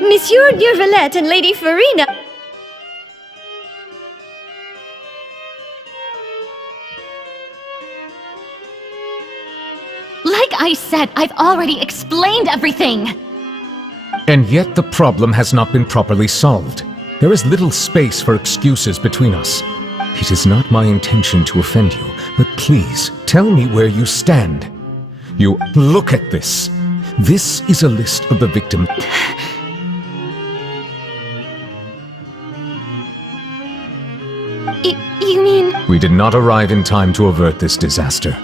Monsieur Neuvillette and Lady Farina. Like I said, I've already explained everything. And yet the problem has not been properly solved. There is little space for excuses between us. It is not my intention to offend you, but please tell me where you stand. You look at this. This is a list of the victims. You mean... We did not arrive in time to avert this disaster.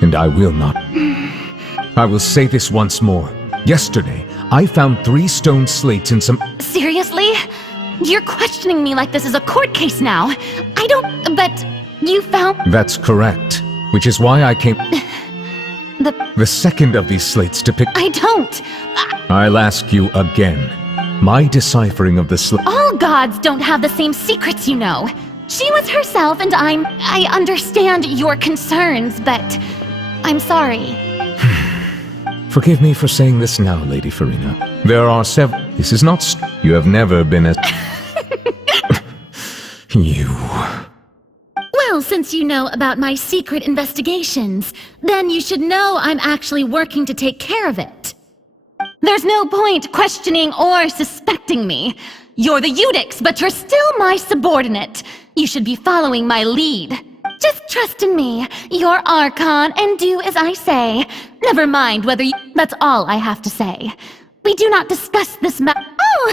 And I will not. I will say this once more. Yesterday, I found 3 stone slates in some... Seriously? You're questioning me like this is a court case now. I don't... But you found... That's correct. Which is why I came... The second of these slates depicts... I don't. I'll ask you again. My deciphering of the slate... All gods don't have the same secrets, you know. She was herself and I understand your concerns, but I'm sorry. Forgive me for saying this now, Lady Farina. There are several... This is not... You have never been as... You... Well, since you know about my secret investigations, then you should know I'm actually working to take care of it. There's no point questioning or suspecting me. You're the Eudix, but you're still my subordinate. You should be following my lead. Just trust in me, your Archon, and do as I say. Never mind whether you... That's all I have to say. We do not discuss this Oh!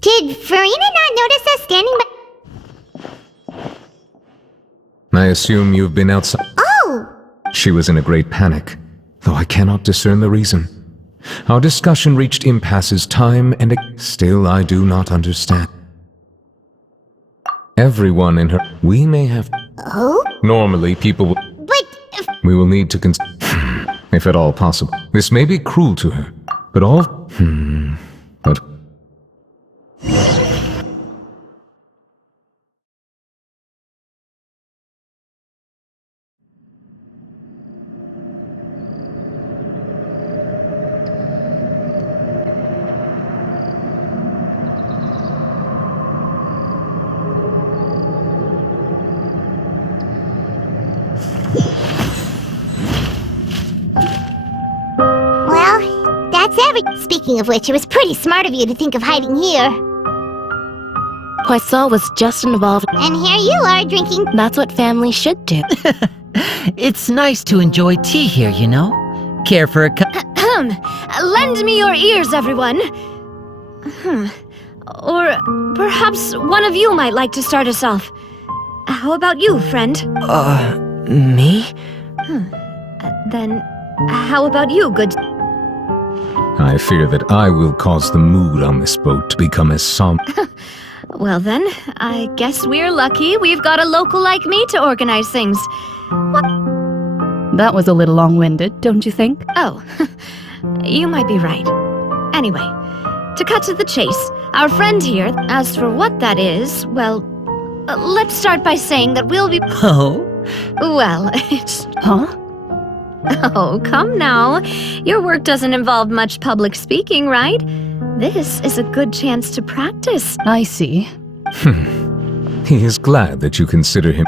Did Farina not notice us standing by? I assume you've been outside... Oh! She was in a great panic, though I cannot discern the reason. Our discussion reached impasses time and still I do not understand. Everyone in her... We may have... Oh? Normally, people will... But... We will need to if at all possible. This may be cruel to her, but all... But... Well, that's Speaking of which, it was pretty smart of you to think of hiding here. Poisson was just involved. And here you are, drinking... That's what family should do. It's nice to enjoy tea here, you know? Care for a cup? Lend me your ears, everyone. Or perhaps one of you might like to start us off. How about you, friend? Me? Then, how about you, good... I fear that I will cause the mood on this boat to become as somber. Well then, I guess we're lucky we've got a local like me to organize things. That was a little long-winded, don't you think? Oh, you might be right. Anyway, to cut to the chase, our friend here, as for what that is, well, let's start by saying that we'll be... Oh? Well, it's... Huh? Oh, come now. Your work doesn't involve much public speaking, right? This is a good chance to practice. I see. He is glad that you consider him.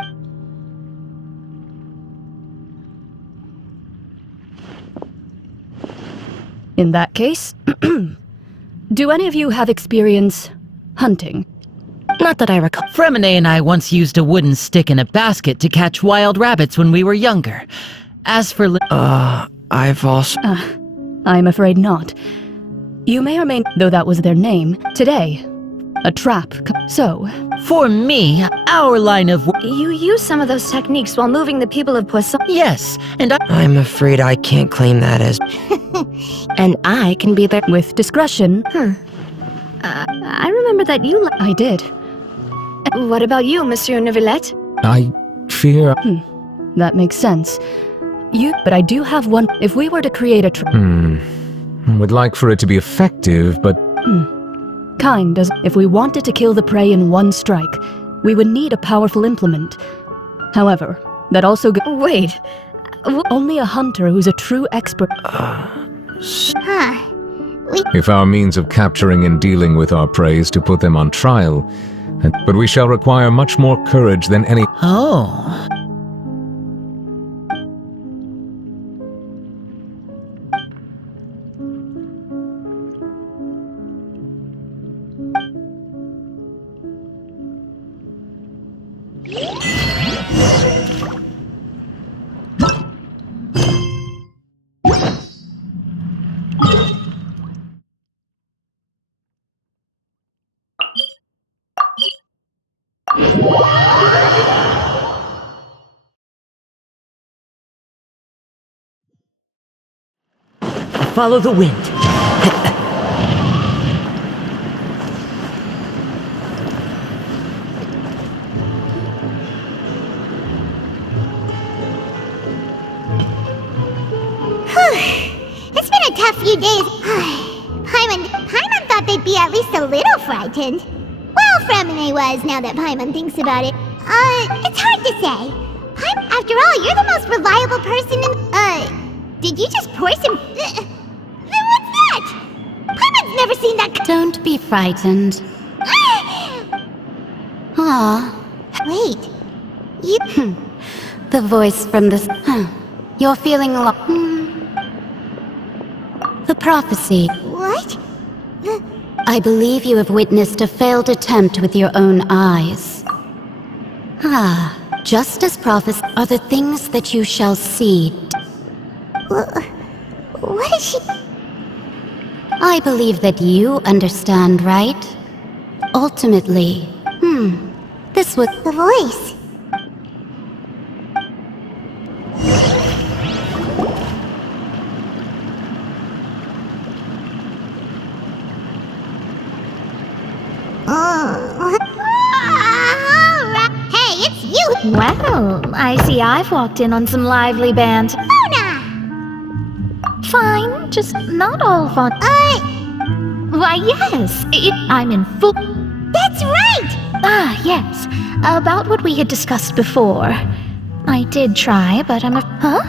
In that case, do any of you have experience hunting? Not that I recall. Fremine and I once used a wooden stick in a basket to catch wild rabbits when we were younger. As for I've also... I'm afraid not. You may or may, though that was their name, today. A trap. So... For me, our line of work... You use some of those techniques while moving the people of Poisson. Yes, and I'm afraid I can't claim that as... And I can be there. With discretion. I remember that you... I did. What about you, Monsieur Neuvillette? I fear... That makes sense. But I do have one. If we were to create a Would like for it to be effective, but... Kind does. If we wanted to kill the prey in one strike, we would need a powerful implement. However, that also Wait. only a hunter who's a true expert. Huh. If our means of capturing and dealing with our prey is to put them on trial, but we shall require much more courage than any... Oh. Follow the wind. It's been a tough few days. Paimon thought they'd be at least a little frightened. Well, Fremine was, now that Paimon thinks about it. It's hard to say. After all, you're the most reliable person in... did you just pour some... what's that? Paimon's never seen that... Don't be frightened. Aw, Wait, you... the voice from this... You're feeling The prophecy. What? I believe you have witnessed a failed attempt with your own eyes. Just as prophecy are the things that you shall see. What is she... I believe that you understand, right? Ultimately, this was... The voice. Hey, it's you! Well, I see I've walked in on some lively banter. Mona! Fine, just not all fun. Why, yes, I'm in full... That's right! Yes, about what we had discussed before. I did try, but I'm Huh?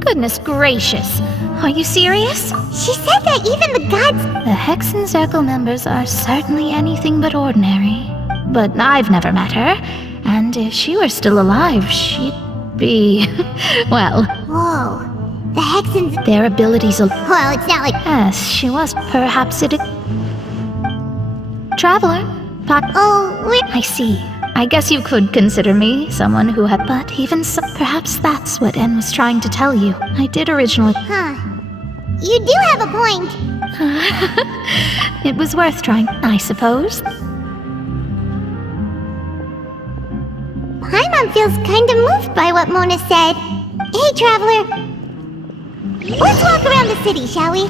Goodness gracious, are you serious? She said that even the gods... The Hexen Circle members are certainly anything but ordinary. But I've never met her, and if she were still alive, she'd be... well... Whoa. The Hexens... Their abilities... Well, it's not like... Yes, she was perhaps a... Traveler. Oh, I see. I guess you could consider me someone who had... But even so, perhaps that's what En was trying to tell you. I did originally... Huh. You do have a point. It was worth trying, I suppose. Paimon feels kind of moved by what Mona said. Hey, Traveler. Let's walk around the city, shall we?